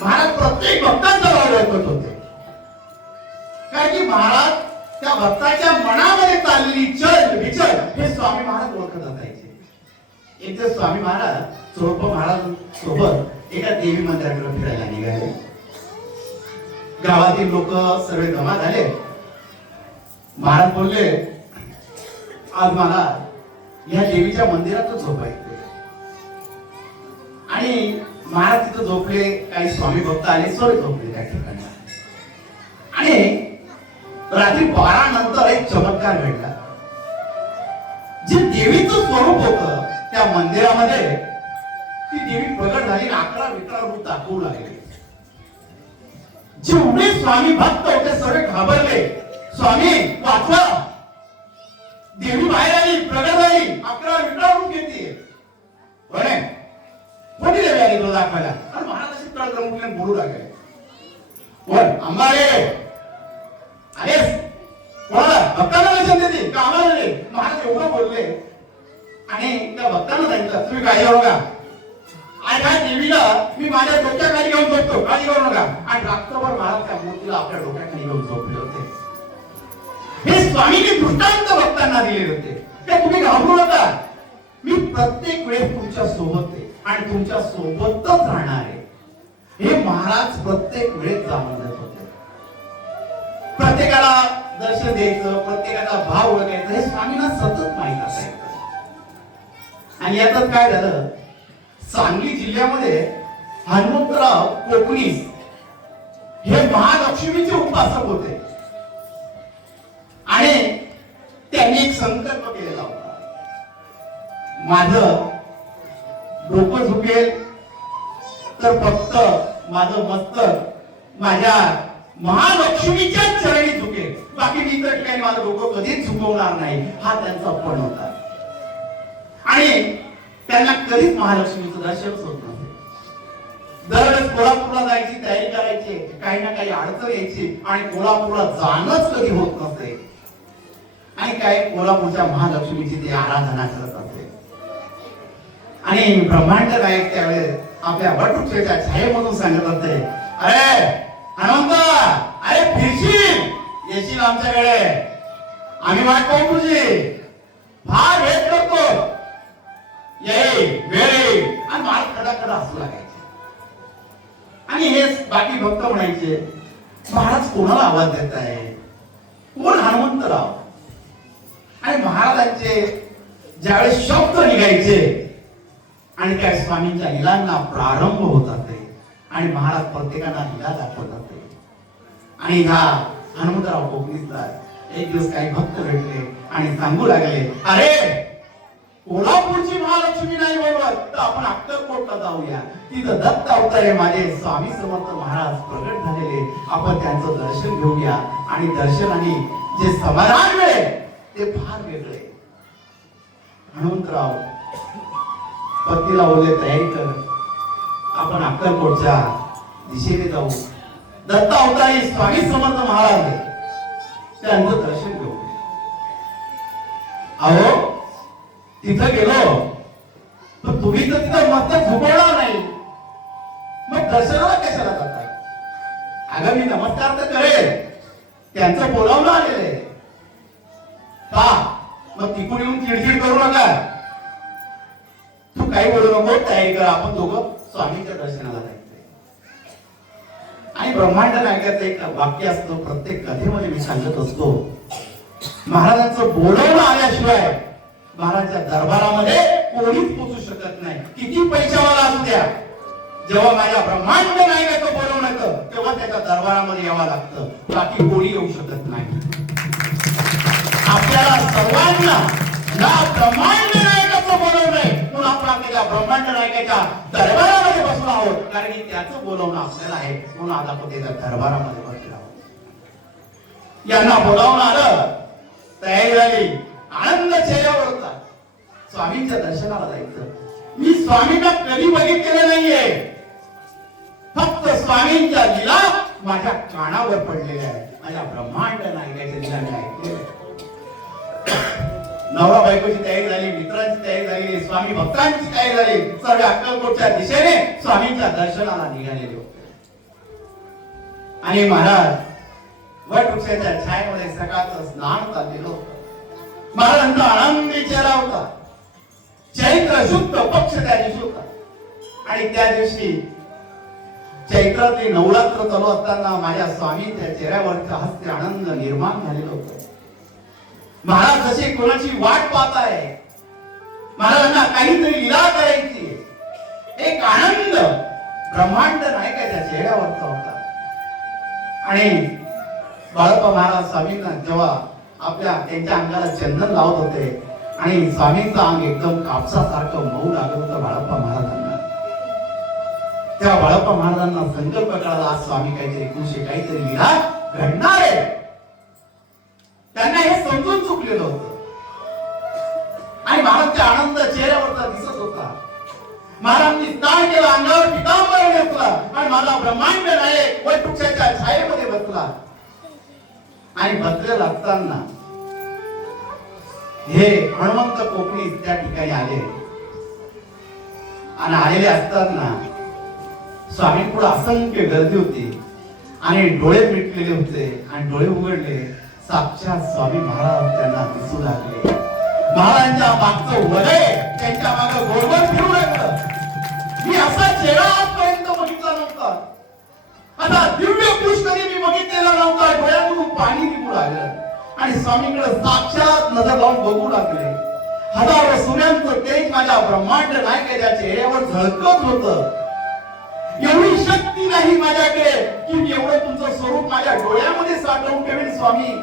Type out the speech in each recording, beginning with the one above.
महाराज प्रत्येक भक्तांचा भाव ऐकत होते, कारण की महाराज त्या भक्ताच्या मनामध्ये चाललेली चल विचल हे स्वामी महाराज ओळखत असायचे. एक दिवस स्वामी महाराज स्वरूप महाराज सोबत एका देवी मंदिराकडे फिरायला निघाले. गावातील लोक सर्व जमा झाले. महाराज बोलले, आज मला या देवीच्या मंदिरातच झोपायचे. आणि महाराज तिथं झोपले. काही स्वामी भक्त आले, सर्व झोपले त्या ठिकाणी. आणि रात्री 12 नंतर एक चमत्कार घडला. जे देवीचं स्वरूप होतं त्या मंदिरामध्ये ती देवी प्रगट झाली. 11 विकराळ रूप दाखवू लागले. जेवढे स्वामी भक्त होते सर्व घाबरले. स्वामी वाचवा, देवी बाहेर आली, प्रगट झाली, 11 विकराळ रूप घेते. बरे कोणी देवी आली तो दाखवायला? आणि महाराज असे तळतळून बोलू लागले, पण अंबारे अरे कोणाला भक्तांना दर्शन देते का आम्हाला नाही? महाराज एवढं बोलले. आणि त्या भक्तांना सांगितलं, तुम्ही काळजी करू नका, आज ह्या देवीला मी माझ्या डोक्याखाली घेऊन झोपतो, काळजी करू नका. आणि रात्रभर महाराज त्या मूर्तीला आपल्या डोक्याखाली घेऊन झोपले होते. हे स्वामींनी दृष्टांत भक्तांना दिले होते, ते तुम्ही घाबरू नका, मी प्रत्येक वेळेस तुमच्या सोबत आहे आणि तुमच्या सोबतच राहणार आहे. हे महाराज प्रत्येक वेळेस जाणून देत होते. प्रत्येकाला दर्शन द्यायचं, प्रत्येकाचा भाव ओळखायचा हे स्वामींना सतत माहित असायचं. आणि यातच काय झालं, सांगली जिल्ह्यामध्ये हनुमंतराव कोकणीस हे महालक्ष्मीचे उपासक होते. आणि त्यांनी एक संकल्प केलेला होता, माझं डोकं झुकेल तर फक्त माझं मस्तक माझ्या महालक्ष्मीच्या चरणी झुकेल, बाकी मी इतर ठिकाणी माझं डोकं कधीच झुकवणार नाही, हा त्यांचा पण होता. आणि त्यांना कधीच महालक्ष्मीचं दर्शनच होत नव्हते. दरवेळेस कोल्हापूरला जायची तयारी करायची, काही ना काही अडचण यायची आणि कोल्हापूरला जाणंच कधी होत नसते. आणि काय कोल्हापूरच्या महालक्ष्मीची ते आराधना करत असते. आणि ब्रह्मांड नायक त्यावेळेस आपल्या वटवृक्षाच्या छायेमधून सांगत असते, अरे हनुमंत, अरे फिरशील, येशील आमच्याकडे, आम्ही वाट पाहू तुझी, फार भेट करतो, येईल वेळ येईल. आणि माल खडाखडा हसू लागायचे. आणि हे बाकी भक्त म्हणायचे, महाराज कोणाला आवाज देत आहे, कोण हनुमंतराव? आणि महाराजांचे ज्यावेळेस शब्द निघायचे आणि त्या स्वामींच्या लीलांना प्रारंभ होत असते आणि महाराज प्रत्येकाला लीला दाखवत असते. आणि ह्या हनुमंतराव कोकणीसला एक दिवस काही भक्त भेटले आणि सांगू लागले, अरे कोल्हापूरची महालक्ष्मी नाही बरोबर, तर आपण अक्कलकोटला जाऊया, तिथं दत्त अवतारे माझे स्वामी समर्थ महाराज प्रगट झालेले, आपण त्यांचं दर्शन घेऊया. आणि दर्शनाने जे समाधान मिळेल ते फार वेगळे. हनुमंतराव पत्नीला बोलले, तयारी कर, आपण अक्कलकोटच्या दिशेने जाऊ, दत्त अवतारी स्वामी समर्थ महाराज त्यांचं दर्शन घेऊ. अहो तिथं गेलो तर तुम्ही तर तिथं मस्तक झुकवणार नाही, मग दर्शनाला कशाला जाताय? अगं मी नमस्कार तर करेल, त्यांचं बोलावणं आलेलं आहे का? मग तिकडून येऊन चिडचिड करू नका, तू काही बोलू नको, तयारी कर, आपण दोघं स्वामींच्या दर्शनाला जायचंय. आणि ब्रह्मांड नायकाचं एक वाक्य असतं, प्रत्येक कथेमध्ये मी सांगत असतो, महाराजांचं बोलवणं आल्याशिवाय महाराजांच्या दरबारामध्ये कोणीच पोचू शकत नाही, किती पैशावाला असू द्या. जेव्हा माझ्या ब्रह्मांड नायकाचं बोलवणं येतं तेव्हा त्याच्या दरबारामध्ये यावं लागतं, बाकी कोणी येऊ शकत नाही. आपल्याला सर्वांना या ब्रह्मांड नायकाचं बोलवणं आहे म्हणून आपण आपल्या ब्रह्मांड नायकाच्या दरबारामध्ये बसलो आहोत, कारण की त्याचं बोलवणं आपल्याला आहे म्हणून आज आपण त्याच्या दरबारामध्ये बसलो आहोत. यांना बोलावणं आलं, तयारी झाली, आनंद चेहऱ्यावर होता, स्वामींच्या दर्शनाला जायचं. मी स्वामींना कधी बघितलेलं नाहीये, फक्त स्वामींच्या लीला माझ्या कानावर पडलेल्या आहे, माझ्या ब्रह्मांड नायकाच्या लीला मी ऐकलेल्या. नवरा बायकोची तयारी झाली, मित्रांची तयारी झाली, स्वामी भक्तांची तयारी झाली, सर्व अक्कलकोटच्या दिशेने स्वामींच्या दर्शनाला निघालेले होते. आणि महाराज वटवृक्षाच्या छायेमध्ये सकाळचं स्नान चाललेलं होतं. महाराजांचा आनंदी चेहरा होता. चैत्र शुद्ध पक्ष त्या दिवशी होता आणि त्या दिवशी चैत्रातले नवरात्र चालू असताना माझ्या स्वामींच्या चेहऱ्यावरच्या हास्य आनंद निर्माण झालेलं होतं. महाराज जसे कोणाची वाट पाहत आहे, महाराजांना काहीतरी लीला करायची, एक आनंद ब्रह्मांड नायकाच्या चेहऱ्यावरचा होता. आणि बाळप्पा महाराज स्वामींना जेव्हा त्यांच्या अंगाला चंदन लावत होते आणि स्वामींचं अंग एकदम कापसासारखं मऊ लागत होतं बाळप्पा महाराजांना, तेव्हा बाळप्पा महाराजांना संकल्प कळाला, आज स्वामी काहीतरी खुशी काहीतरी लीला घडणार आहे. त्यांना हे समजून चुकलेलं होतं आणि महाराजच्या आनंद चेहऱ्यावरचा दिसत होता. महाराजांनी स्नान केलं, अंगावर पितांबर घेतला आणि माझा ब्रह्मांड नायक वटवृक्षाच्या छायेमध्ये बसला. आणि बसलेला असताना हे हनुमंत कोकणी त्या ठिकाणी आले आणि आलेले असताना स्वामी पुढे असंख्य गर्दी होती आणि डोळे मिटलेले होते आणि डोळे उघडले, साक्षात स्वामी महाराज त्यांना दिसू लागले. महाराजांच्या मागचं वलय त्यांच्या मागे गोलगोल फिरू लागलं. मी असा चेहरा आजपर्यंत बघितला नव्हता, आता दिव्य पुष्करी मी बघितलेला नव्हता. डोळ्यातून पाणी निघू लागलं आणि स्वामींकडे साक्षात नजर लावून बघू लागले. हजारो सूर्यांचं तेज माझ्या ब्रह्मांड नायकाच्या चेहऱ्यावर झळकत होतं. एवढी शक्ती नाही माझ्याकडे की मी एवढं तुमचं स्वरूप माझ्या डोळ्यामध्ये साठवून ठेवेन स्वामी.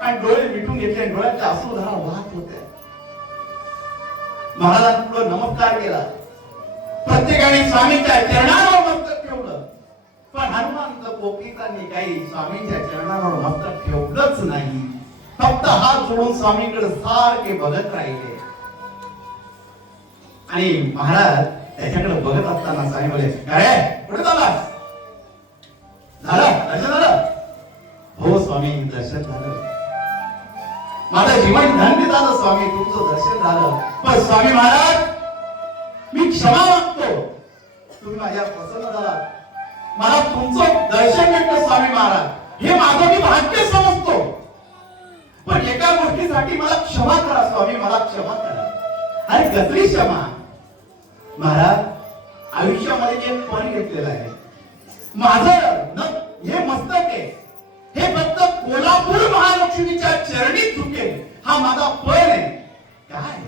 आणि डोळे मिटून घेतले, डोळ्याच्या अश्रुधारा वाहत होत्या. महाराजांपुढे नमस्कार केला, प्रत्येकाने स्वामींच्या चरणावर मस्तक ठेवलं. पण हनुमंत कोकीतांनी काही स्वामींच्या चरणावर मस्तक ठेवलंच नाही, फक्त हात जोडून स्वामींकडे सारखे बघत राहिले. आणि महाराज त्याच्याकडे बघत असताना स्वामी बोले, काय कुठे चाललास? झालं दर्शन झालं? हो स्वामी दर्शन झालं, माझं जीवन धन्य झालं स्वामी, तुमचं दर्शन झालं. पण स्वामी महाराज मी क्षमा मागतो, तुम्ही माझ्या प्रसन्न झाला, मला तुमचं दर्शन भेटलं स्वामी महाराज, हे माझं मी भाग्य समजतो. पण एका गोष्टीसाठी मला क्षमा करा स्वामी, मला क्षमा करा. अरे कसली क्षमा महाराज? आयुष्यामध्ये जे पण घेतलेलं आहे माझं हे मस्तक आहे, हे फक्त कोल्हापूर महालक्ष्मीच्या चरणी झुकेल, हा माझा पण आहे. काय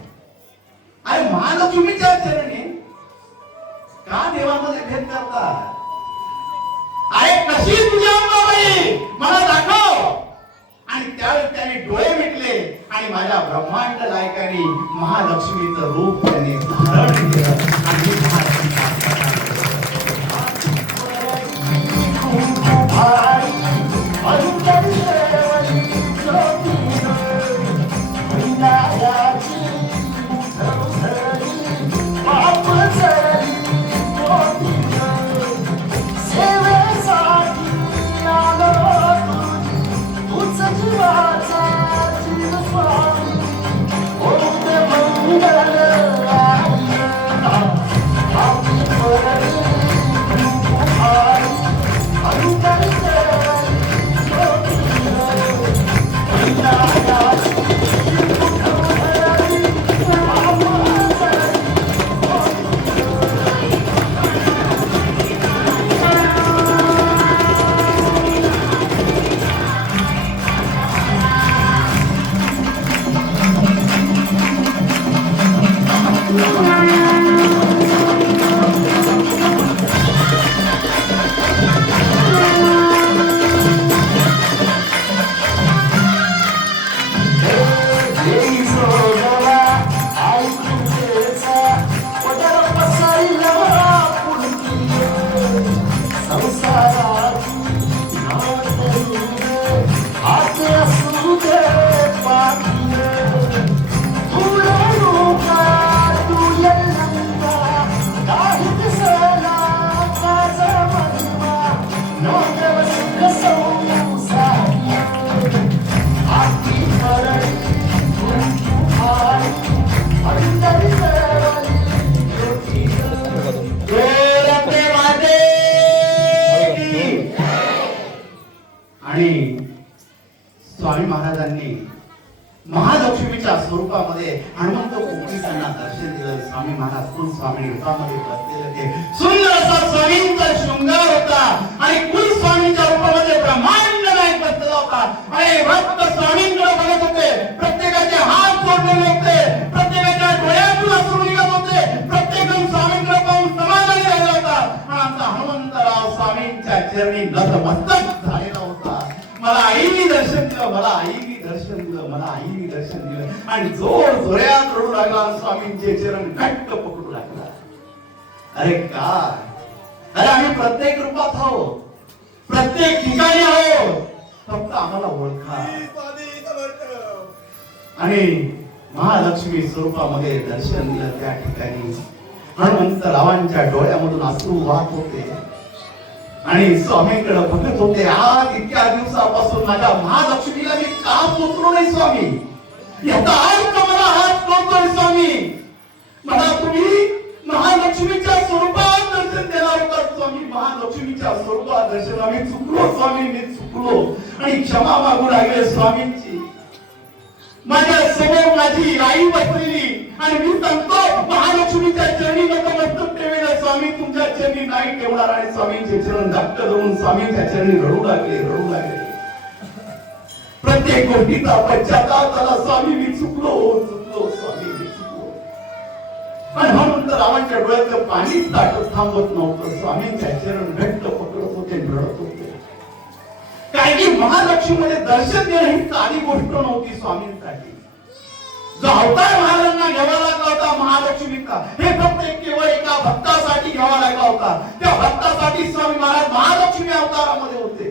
अरे महालक्ष्मीच्या चरणी का देवामध्ये भेद करतात? अरे कशी तुझ्या अंबाबाई मला दाखव. आणि त्यावेळेस त्याने डोळे मिटले आणि माझ्या ब्रह्मांड नायकाने महालक्ष्मीचं रूप त्याने धारण केलं आणि Oh, ठिकाणी स्वामी महाराजांनी महालक्ष्मीच्या स्वरूपामध्ये हनुमंत कोकणीसांना दर्शन दिलं. स्वामी महाराज कुलस्वामी रूपामध्ये बसलेले होते. सुंदर असा स्वामींचा शृंगार होता आणि कुलस्वामीच्या रूपामध्ये ब्रह्मांड नायक बसलेला होता आणि भक्त स्वामींकडे बघत होते. प्रत्येकाचे हात जोडलेले होते, प्रत्येकाच्या डोळ्यातून अश्रू निघत होते, प्रत्येकजण स्वामींकडे पाहून समाधानी झाला होता. आणि आमचा हनुमंतराव स्वामींच्या चरणी नतमस्तक झालेला होता. मला आईने दर्शन दिलं, मला आईने दर्शन दिलं, मला आईने दर्शन दिलं आणि जोर जोरात रडू लागला. स्वामींचे चरण घट्ट पकडू लागला. अरे काय, अरे आम्ही प्रत्येक रूपात आहोत, प्रत्येक ठिकाणी आहोत, फक्त आम्हाला ओळखा. आणि महालक्ष्मी स्वरूपामध्ये दर्शन दिलं. त्या ठिकाणी हनुमंतरावांच्या डोळ्यामधून अश्रू वाहत होते आणि स्वामींकडे बघत होते. आज इतक्या दिवसापासून माझ्या महालक्ष्मीला मी का पोचलो नाही स्वामी, याचा अर्थ मला हात पोचतोय स्वामी. मला तुम्ही महालक्ष्मीच्या स्वरूपात दर्शन देणार होता स्वामी. महालक्ष्मीच्या स्वरूपात दर्शन आम्ही चुकलो स्वामी, मी चुकलो आणि क्षमा मागू लागले स्वामींची. माझ्या समोर माझी आई बसलेली आणि मी सांगतो महालक्ष्मीच्या चरणी नतमस्तक ठेवेल स्वामी, तुमच्या चरणी नाही ठेवणार. आणि स्वामींचे चरण धाकट धरून स्वामींच्या चरणी रडू लागले, रडू लागले. प्रत्येक गोष्टीचा पश्चाताप झाला. स्वामी मी चुकलो, चुकलो स्वामी, मी चुकलो. आणि म्हणून तर रावांच्या डोळ्यातलं पाणी ताटत थांबत नव्हतं. स्वामींच्या चरण घट्ट पकडत होते, रडत होते. कारण की महालक्ष्मीमध्ये दर्शन देणं ही साधी गोष्ट नव्हती स्वामींसाठी. जो अवतार महाराजांना घ्यावा लागला होता महालक्ष्मीचा, हे फक्त केवळ एका भक्तासाठी घ्यावा लागला होता. त्या भक्तासाठी स्वामी महाराज महालक्ष्मी अवतारामध्ये होते.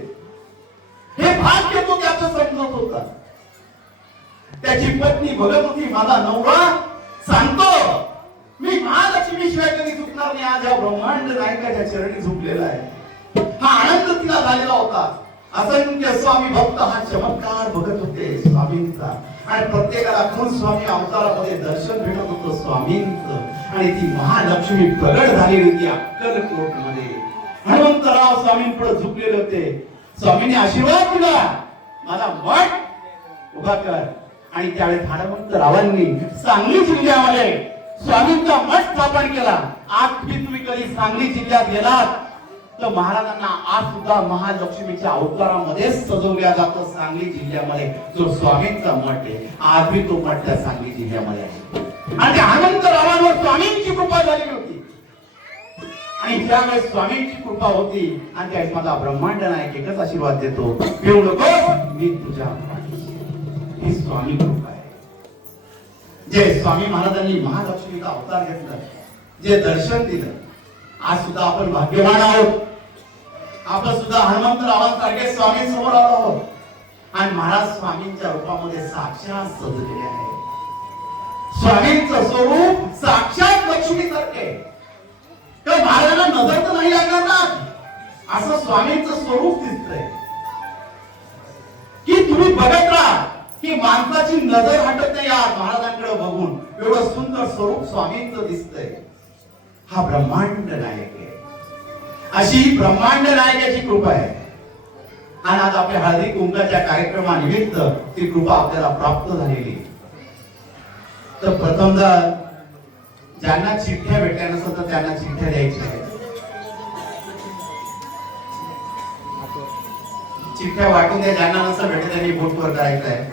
हे भाग्य तो त्याचं समजत होता. त्याची पत्नी बघत होती, माझा नवरा सांगतो मी महालक्ष्मी शिवाय कधी झुकणार नाही. आज या ब्रह्मांड नायकाच्या चरणी झुकलेला आहे. हा आनंद तिला झालेला होता. असंख्य स्वामी भक्त हा चमत्कार बघत होते स्वामींचा आणि प्रत्येकाला कोण स्वामी अवतारामध्ये दर्शन भेटत होतं स्वामींचं. आणि ती महालक्ष्मी प्रगट झालेली होती अक्कलकोट मध्ये. हनुमंतराव स्वामींपुढे झुकलेले होते. स्वामींनी आशीर्वाद दिला, मला मठ उभा कर. आणि त्यावेळेस हनुमंतरावांनी सांगली जिल्ह्यामध्ये स्वामींचा मठ स्थापन केला. आज तुम्ही कधी सांगली जिल्ह्यात गेलात तर महाराजांना आज सुद्धा महालक्ष्मीच्या अवतारामध्ये सजवल्या जातो. सांगली जिल्ह्यामध्ये जो स्वामींचा मठ आहे, आज भी तो मठ त्या सांगली जिल्ह्यामध्ये आहे. आणि हनुमंतरावांवर स्वामींची कृपा झालेली होती. आणि ज्यावेळेस स्वामींची कृपा होती आणि त्यावेळेस माझा ब्रह्मांड नायक एकच आशीर्वाद देतो, येऊ नको मी तुझ्या पाठीशी. ही स्वामी कृपा आहे. जे स्वामी महाराजांनी महालक्ष्मीचा अवतार घेतला, जे दर्शन दिलं, आज सुद्धा आपण भाग्यवान आहोत. आपण सुद्धा हनुमंतरावांसारखे स्वामी समोर आलो आहोत आणि महाराज स्वामींच्या रूपामध्ये साक्षात सजलेले आहे. स्वामींचं स्वरूप साक्षात लक्ष्मी सारखे. तर महाराजांना नजर तर नाही लागणार ना, असं स्वामींचं स्वरूप दिसतंय की तुम्ही बघत राहा की माणसाची नजर हटत नाही आज महाराजांकडे बघून. एवढं सुंदर स्वरूप स्वामींचं दिसतंय. हा ब्रह्मांड नायक आहे. अशी ब्रह्मांड नायकाची कृपा आहे. आणि आज आपल्या हळदी कुंकाच्या कार्यक्रमानिमित्त ती कृपा आपल्याला प्राप्त झालेली. तर प्रथमतः ज्यांना चिठ्ठ्या भेटल्या नसतात तर त्यांना चिठ्ठ्या द्यायच्या आहेत. चिठ्ठ्या वाटून द्या. ज्यांना नसतं भेटलं त्यांनी बोटवर करायचं आहे.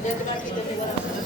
Gracias.